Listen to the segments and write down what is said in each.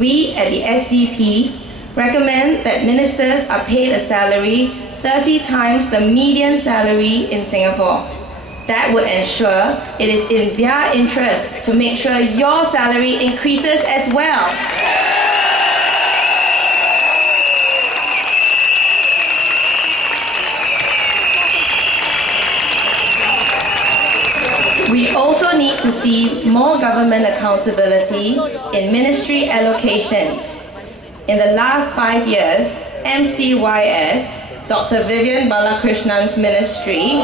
we at the SDP recommend that ministers are paid a salary 30 times the median salary in Singapore. That would ensure it is in their interest to make sure your salary increases as well. We also need to see more government accountability in ministry allocations. In the last 5 years, MCYS, Dr. Vivian Balakrishnan's ministry,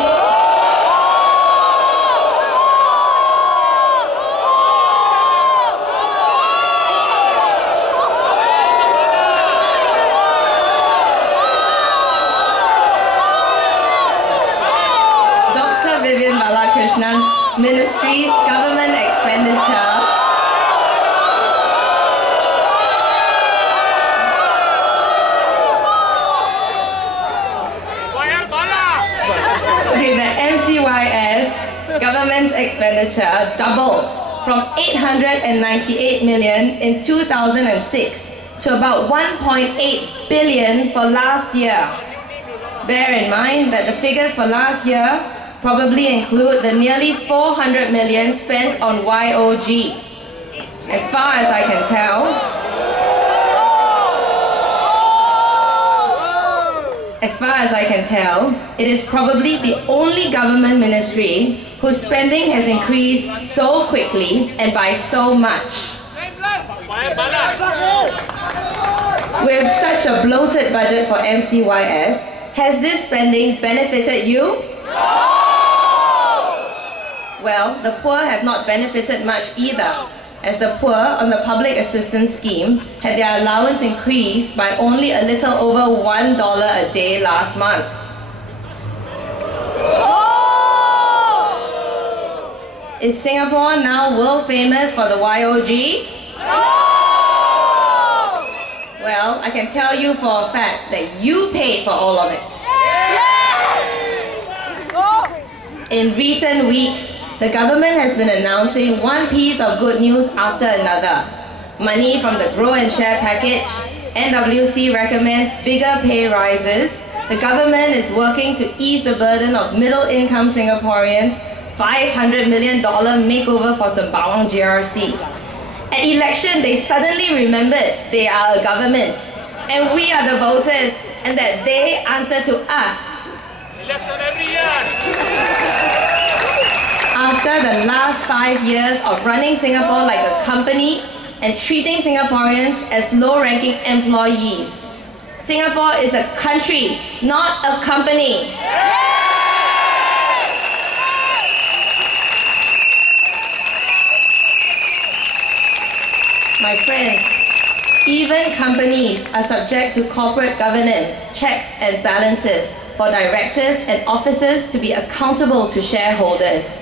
Ministry's government expenditure the MCYS government's expenditure doubled from 898 million in 2006 to about 1.8 billion for last year. Bear in mind that the figures for last year probably include the nearly 400 million spent on YOG. As far as I can tell, it is probably the only government ministry whose spending has increased so quickly and by so much. With such a bloated budget for MCYS, has this spending benefited you? Well, the poor have not benefited much either, as the poor on the public assistance scheme had their allowance increased by only a little over $1 a day last month. Is Singapore now world famous for the YOG? Well, I can tell you for a fact that you paid for all of it. In recent weeks, the government has been announcing one piece of good news after another. Money from the Grow and Share package, NWC recommends bigger pay rises, the government is working to ease the burden of middle-income Singaporeans, $500 million makeover for Sembawang GRC. At election, they suddenly remembered they are a government, and we are the voters, and that they answer to us. Election every year! After the last 5 years of running Singapore like a company and treating Singaporeans as low-ranking employees, Singapore is a country, not a company. My friends, even companies are subject to corporate governance, checks and balances for directors and officers to be accountable to shareholders.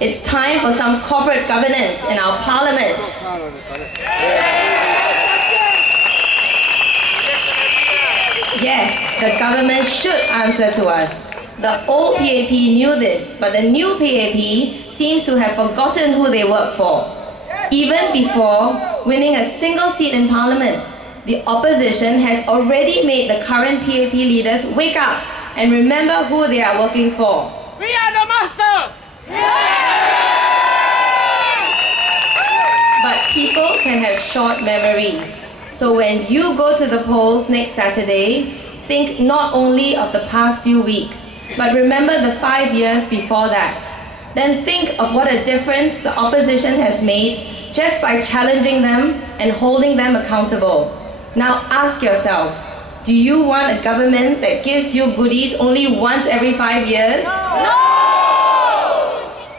It's time for some corporate governance in our parliament. Yes, the government should answer to us. The old PAP knew this, but the new PAP seems to have forgotten who they work for. Even before winning a single seat in parliament, the opposition has already made the current PAP leaders wake up and remember who they are working for. We are the master! But people can have short memories. So when you go to the polls next Saturday, think not only of the past few weeks, but remember the 5 years before that. Then think of what a difference the opposition has made just by challenging them and holding them accountable. Now ask yourself, do you want a government that gives you goodies only once every 5 years? No!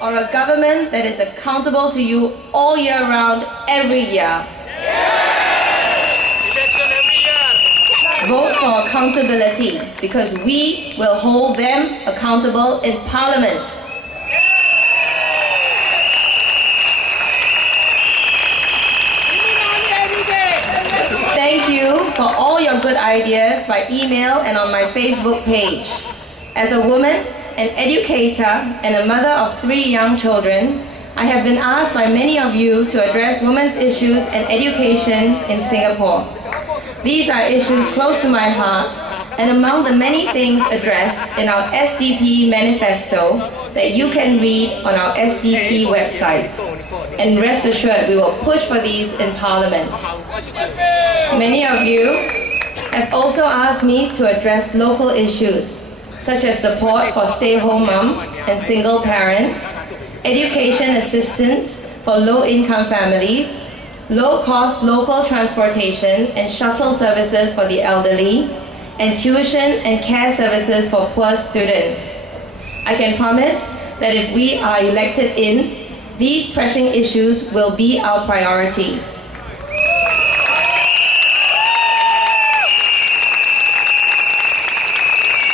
Or a government that is accountable to you all year round, every year? Vote for accountability, because we will hold them accountable in Parliament. Thank you for all your good ideas by email and on my Facebook page. As a woman, an educator, and a mother of 3 young children, I have been asked by many of you to address women's issues and education in Singapore. These are issues close to my heart, and among the many things addressed in our SDP manifesto that you can read on our SDP website. And rest assured, we will push for these in Parliament. Many of you have also asked me to address local issues, such as support for stay-home moms and single parents, education assistance for low-income families, low-cost local transportation and shuttle services for the elderly, and tuition and care services for poor students. I can promise that if we are elected in, these pressing issues will be our priorities.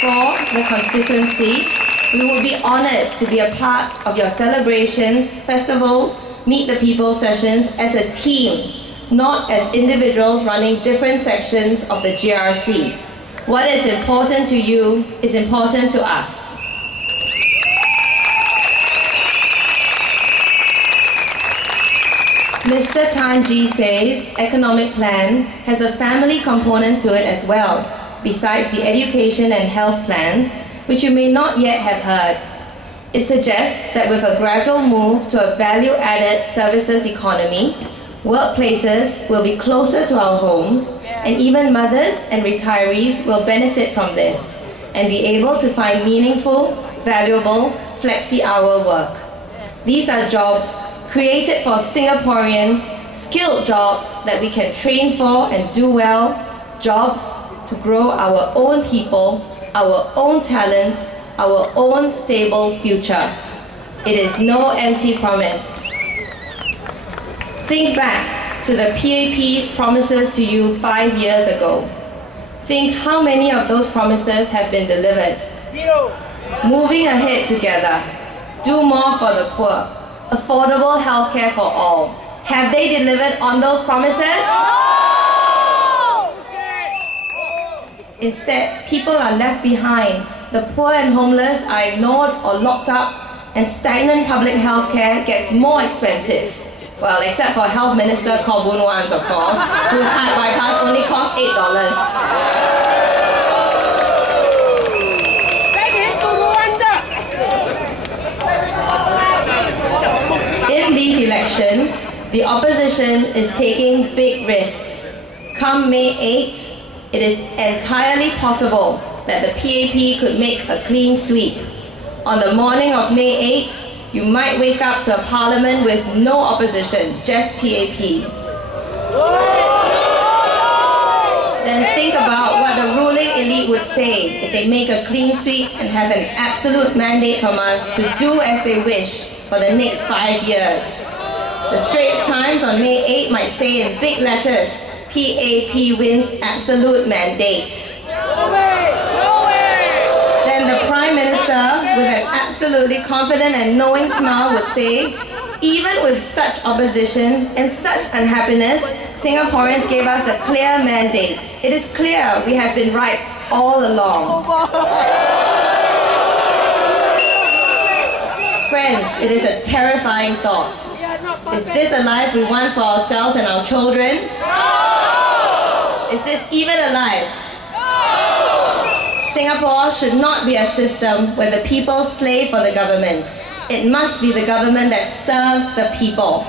For the constituency, we will be honored to be a part of your celebrations, festivals, Meet the People sessions as a team, not as individuals running different sections of the GRC. What is important to you is important to us. Mr. Tanji says economic plan has a family component to it as well, besides the education and health plans, which you may not yet have heard. It suggests that with a gradual move to a value-added services economy, workplaces will be closer to our homes, and even mothers and retirees will benefit from this and be able to find meaningful, valuable, flexi-hour work. These are jobs created for Singaporeans, skilled jobs that we can train for and do well, jobs to grow our own people, our own talent, our own stable future. It is no empty promise. Think back to the PAP's promises to you 5 years ago. Think how many of those promises have been delivered. Moving ahead together. Do more for the poor. Affordable healthcare for all. Have they delivered on those promises? No! Instead, people are left behind. The poor and homeless are ignored or locked up, and stagnant public health care gets more expensive. Well, except for Health Minister Koh Boon Wan's, of course, whose heart bypass only costs $8. In these elections, the opposition is taking big risks. Come May 8, it is entirely possible that the PAP could make a clean sweep. On the morning of May 8, you might wake up to a parliament with no opposition, just PAP. Then think about what the ruling elite would say if they make a clean sweep and have an absolute mandate from us to do as they wish for the next 5 years. The Straits Times on May 8 might say in big letters, PAP wins absolute mandate. Then the Prime Minister, with an absolutely confident and knowing smile, would say, even with such opposition and such unhappiness, Singaporeans gave us a clear mandate. It is clear we have been right all along. Friends, it is a terrifying thought. Is this a life we want for ourselves and our children? Is this even a life? Singapore should not be a system where the people slave for the government. It must be the government that serves the people.